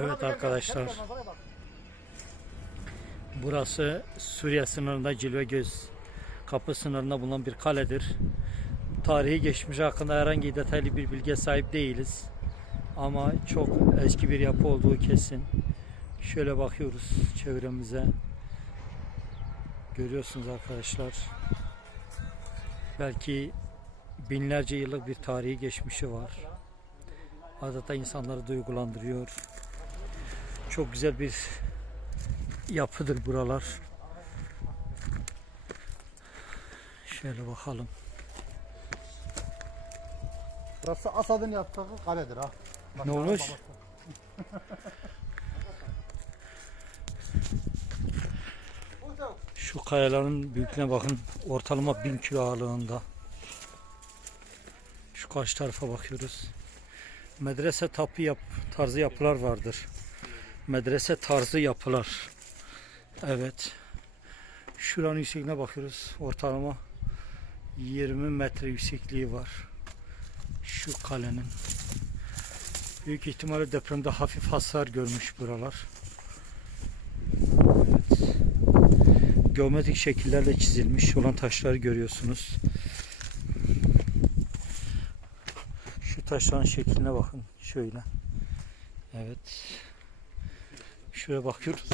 Evet arkadaşlar. Burası Suriye sınırında Cilve Göz kapı sınırında bulunan bir kaledir. Tarihi geçmişi hakkında herhangi detaylı bir bilgiye sahip değiliz. Ama çok eski bir yapı olduğu kesin. Şöyle bakıyoruz çevremize. Görüyorsunuz arkadaşlar. Belki binlerce yıllık bir tarihi geçmişi var. Adeta insanları duygulandırıyor. Çok güzel bir yapıdır buralar. Şöyle bakalım. Burası Asad'ın yaptığı kaledir ha. Bak, Ne olmuş? Şu kayaların büyüklüğüne bakın. Ortalama 1000 kilo ağırlığında. Şu karşı tarafa bakıyoruz. Medrese tapı yap tarzı yapılar vardır. Medrese tarzı yapılar. Evet. Şuranın yüksekliğine bakıyoruz. Ortalama 20 metre yüksekliği var. Şu kalenin. Büyük ihtimalle depremde hafif hasar görmüş buralar. Evet. Geometrik şekillerle çizilmiş olan taşları görüyorsunuz. Şu taşların şekline bakın. Şöyle. Evet. Şuraya bakıyoruz.